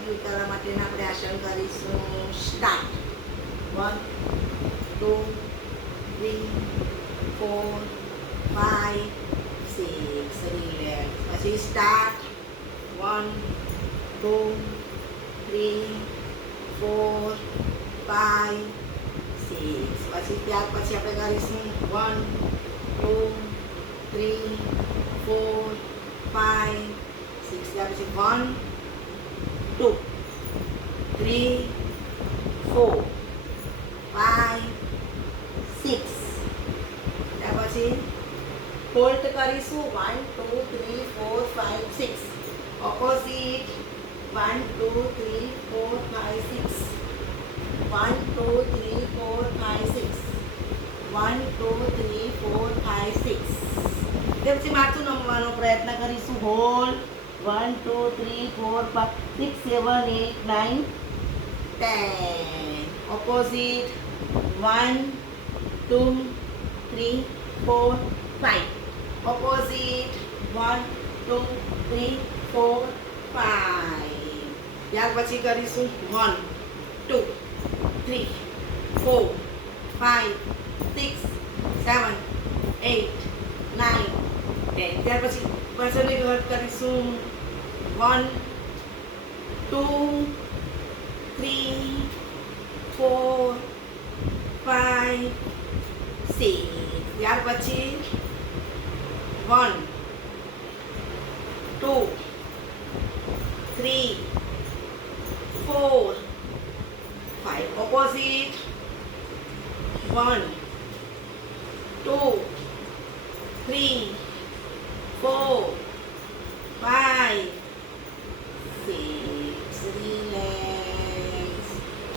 બાદબાકી ઉતારવા માટેના આપણે આસન કરીશું. સ્ટાર્ટ. 1 2 3 4 5 6 રિલેક્સ. પછી સ્ટાર્ટ. 1 2 3 4 5 6. પછી ત્યાર પછી આપણે કરીશું 1 2 3 4 5 6. ત્યાર પછી 1 2 3 4 5 6. ત્યાર પછી હોલ્ડ કરીશું 1 2 3 4 5 6. ઓપોઝિટ 1 2 3 4 5 6. 1 2 3 4 5 6. 1 2 3 4 5 6. પછી માથું નમવાનો પ્રયત્ન કરીશું. હોલ 1 2 3 4 5 6 7 8 9 10. ઓપોઝિટ 1 2 3 4 5. ઓપોઝિટ 1 2 3 4 5. ત્યાર પછી કરીશું 1 2 3 4 5 6 7 8 9 10. ત્યાર પછી પાછળની ઘટ કરીશું 1 2 3 4 5 6. ત્યાર પછી 1 2 3 4 5. Opposite 1 2 3 4 5